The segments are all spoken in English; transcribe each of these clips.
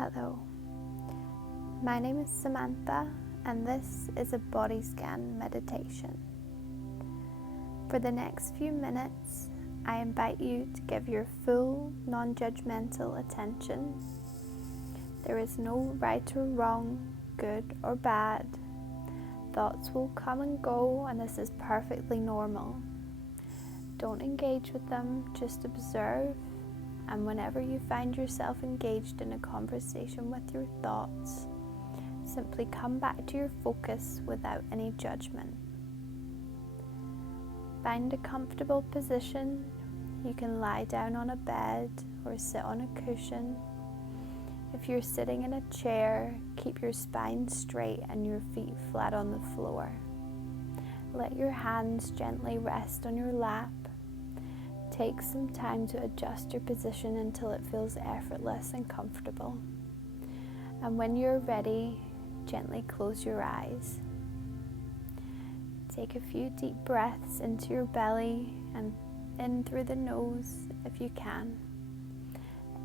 Hello, my name is Samantha and this is a body scan meditation. For the next few minutes, I invite you to give your full non-judgmental attention. There is no right or wrong, good or bad. Thoughts will come and go, and this is perfectly normal. Don't engage with them, just observe. And whenever you find yourself engaged in a conversation with your thoughts, simply come back to your focus without any judgment. Find a comfortable position. You can lie down on a bed or sit on a cushion. If you're sitting in a chair, keep your spine straight and your feet flat on the floor. Let your hands gently rest on your lap. Take some time to adjust your position until it feels effortless and comfortable. And when you're ready, gently close your eyes. Take a few deep breaths into your belly and in through the nose if you can.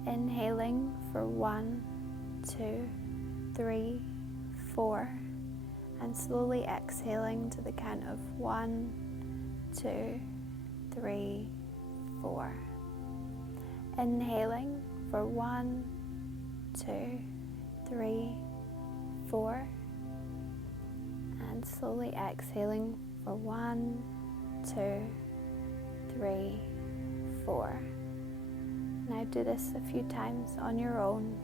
Inhaling for 1, 2, 3, 4, and slowly exhaling to the count of 1, 2, 3, 4. Inhaling for 1, 2, 3, 4, and slowly exhaling for 1, 2, 3, 4. Now do this a few times on your own.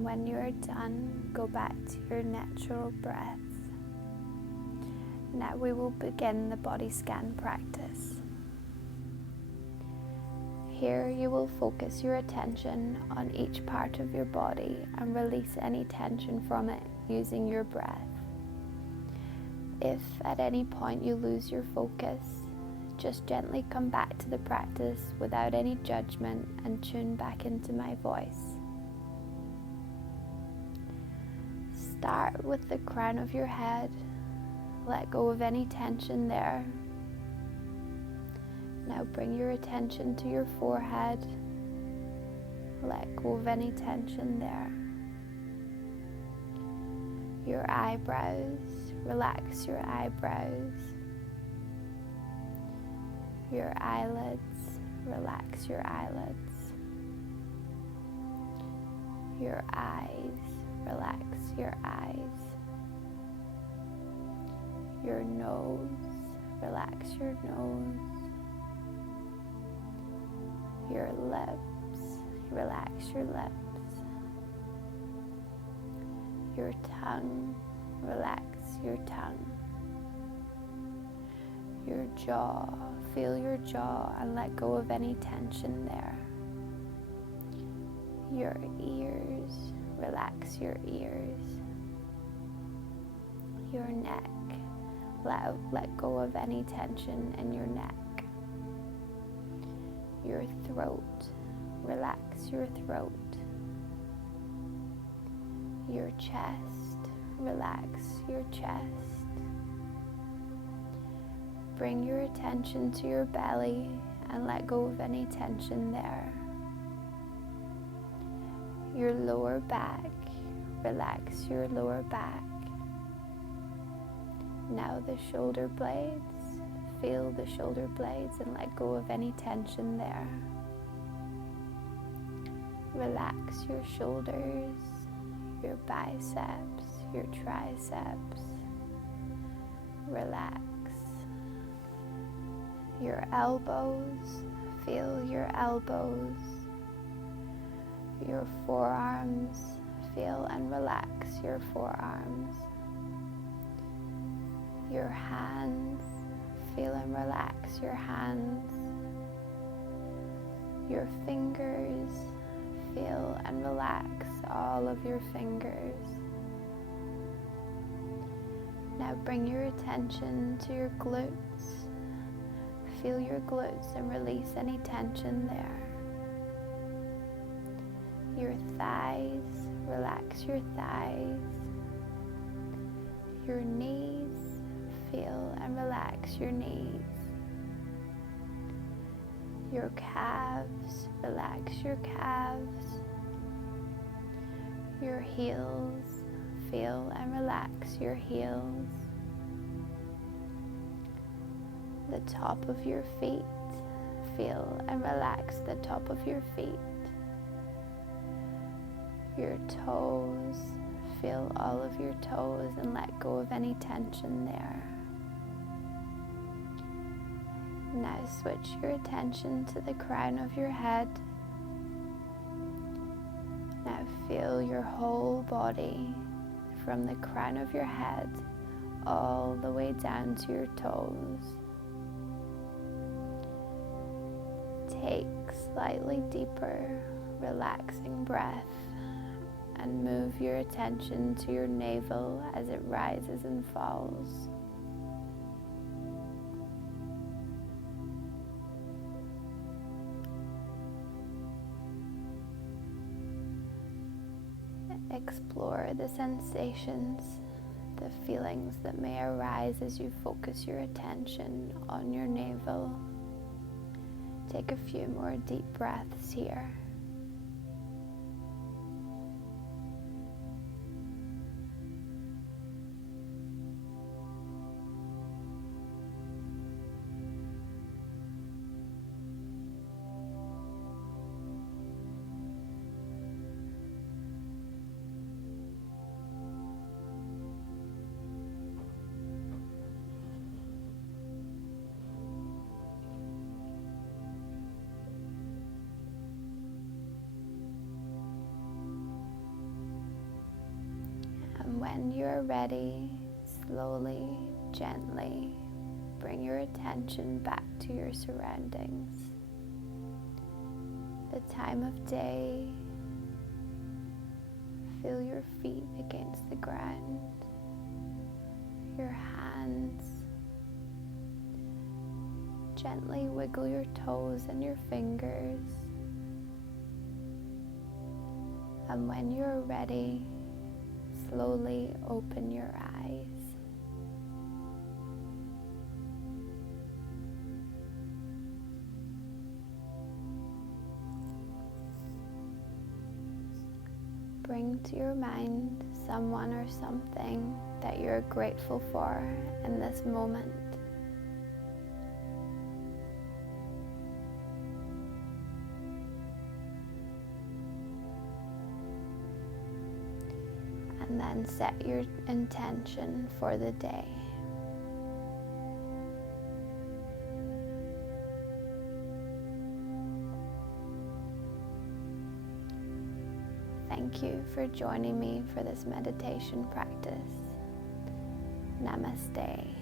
When you're done, go back to your natural breath. Now we will begin the body scan practice. Here you will focus your attention on each part of your body and release any tension from it using your breath. If at any point you lose your focus, just gently come back to the practice without any judgment and tune back into my voice. Start with the crown of your head. Let go of any tension there. Now bring your attention to your forehead. Let go of any tension there. Your eyebrows. Relax your eyebrows. Your eyelids. Relax your eyelids. Your eyes. Relax your eyes. Your nose, relax your nose. Your lips, relax your lips. Your tongue, relax your tongue. Your jaw, feel your jaw and let go of any tension there. Your ears, relax your ears. Your neck, let go of any tension in your neck. Your throat, relax your throat. Your chest, relax your chest. Bring your attention to your belly and let go of any tension there. Your lower back, relax your lower back. Now the shoulder blades, feel the shoulder blades and let go of any tension there. Relax your shoulders, your biceps, your triceps. Relax. Your elbows, feel your elbows. Your forearms, feel and relax your forearms. Your hands, feel and relax your hands. Your fingers, feel and relax all of your fingers. Now bring your attention to your glutes. Feel your glutes and release any tension there. Your thighs, relax your thighs. Your knees, feel and relax your knees. Your calves, relax your calves. Your heels, feel and relax your heels. The top of your feet, feel and relax the top of your feet. Your toes, feel all of your toes and let go of any tension there. Now switch your attention to the crown of your head. Now feel your whole body from the crown of your head all the way down to your toes. Take slightly deeper, relaxing breath and move your attention to your navel as it rises and falls. Explore the sensations, the feelings that may arise as you focus your attention on your navel. Take a few more deep breaths here. And when you're ready, slowly, gently, bring your attention back to your surroundings. The time of day, feel your feet against the ground, your hands. Gently wiggle your toes and your fingers. And when you're ready, slowly open your eyes. Bring to your mind someone or something that you're grateful for in this moment. And then set your intention for the day. Thank you for joining me for this meditation practice. Namaste.